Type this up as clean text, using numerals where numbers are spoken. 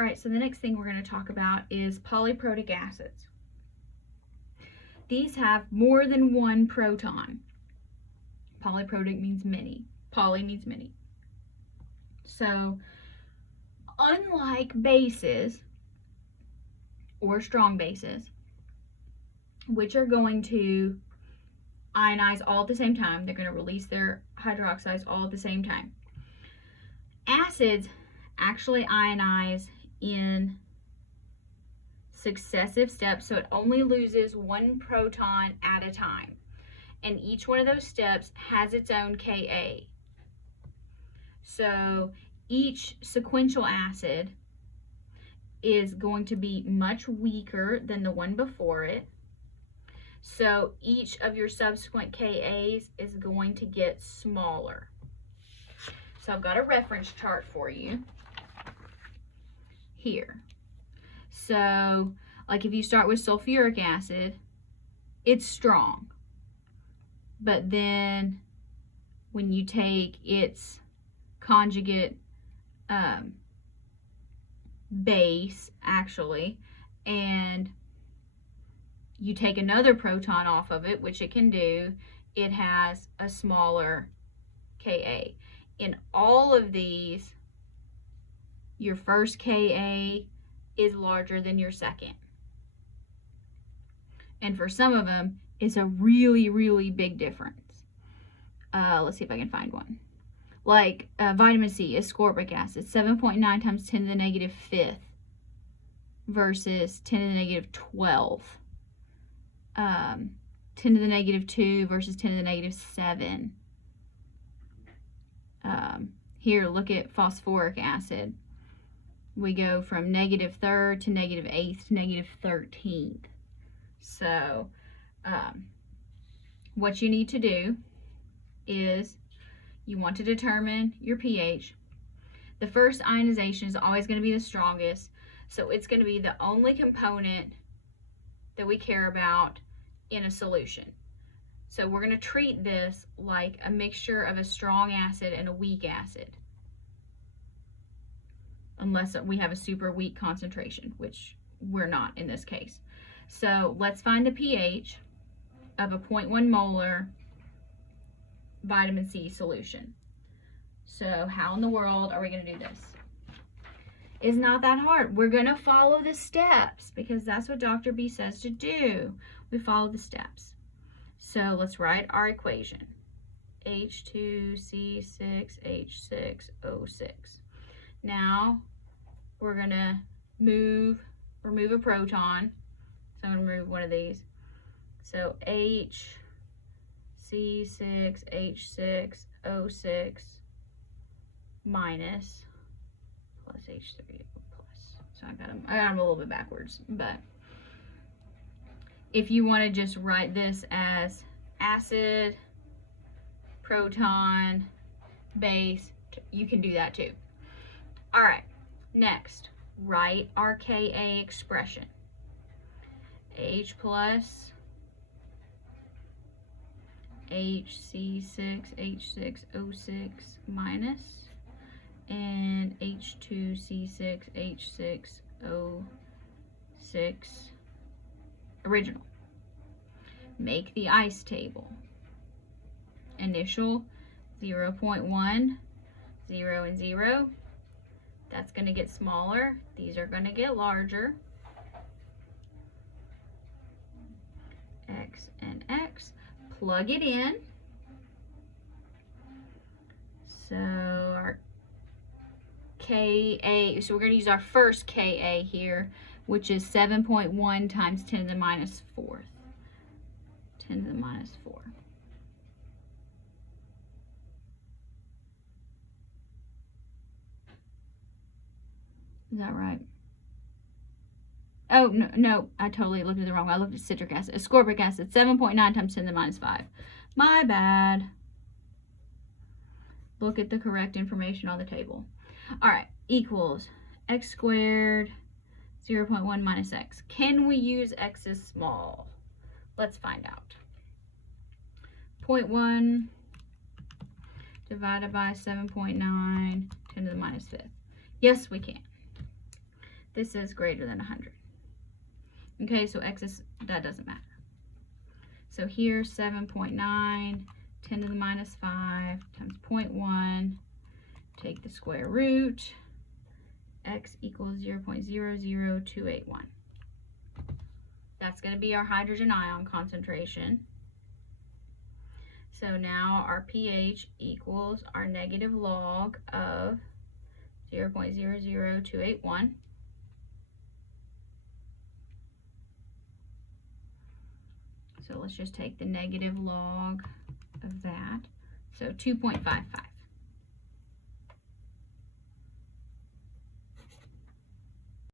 All right, so the next thing we're going to talk about is polyprotic acids. These have more than one proton. Polyprotic means many. Poly means many. So, unlike bases or strong bases, which are going to ionize all at the same time, they're going to release their hydroxides all at the same time. Acids actually ionize in successive steps, so it only loses one proton at a time. And each one of those steps has its own Ka. So each sequential acid is going to be much weaker than the one before it. So each of your subsequent Kas is going to get smaller. So I've got a reference chart for you here. So, like if you start with sulfuric acid, it's strong. But then when you take its conjugate base, actually, and you take another proton off of it, which it can do, it has a smaller Ka. In all of these, your first Ka is larger than your second. And for some of them, it's a really, really big difference. Let's see if I can find one. Like vitamin C, ascorbic acid, 7.9 times 10 to the negative 5th versus 10 to the negative 12. 10 to the negative 2 versus 10 to the negative 7. Here, look at phosphoric acid. We go from negative 3rd to negative 8th to negative 13th. So, what you need to do is you want to determine your pH. The first ionization is always going to be the strongest, so it's going to be the only component that we care about in a solution. So we're going to treat this like a mixture of a strong acid and a weak acid, unless we have a super weak concentration, which we're not in this case. So let's find the pH of a 0.1 molar vitamin C solution. So how in the world are we going to do this? It's not that hard. We're going to follow the steps because that's what Dr. B says to do. We follow the steps. So let's write our equation. H2C6H6O6. Now we're going to remove a proton. So I'm going to remove one of these. So HC6H6O6 minus plus H3 plus. So I got them a little bit backwards, but if you want to just write this as acid, proton, base, you can do that too. All right, next, write our Ka expression. H plus HC6H6O6 minus and H2C6H6O6 original. Make the ice table. Initial 0.1, 0 and 0. That's going to get smaller. These are going to get larger. X and X. Plug it in. So our Ka, so we're going to use our first Ka here, which is 7.1 times 10 to the minus 4th. 10 to the minus 4. Is that right? Oh, no, I totally looked at the wrong one. I looked at citric acid. Ascorbic acid, 7.9 times 10 to the minus 5. My bad. Look at the correct information on the table. All right, equals x squared, 0.1 minus x. Can we use x as small? Let's find out. 0.1 divided by 7.9, 10 to the minus 5th. Yes, we can. This is greater than 100. Okay, so x is, that doesn't matter. So here, 7.9, 10 to the minus 5 times 0.1, take the square root, x equals 0.00281. That's going to be our hydrogen ion concentration. So now our pH equals our negative log of 0.00281. So let's just take the negative log of that. So 2.55.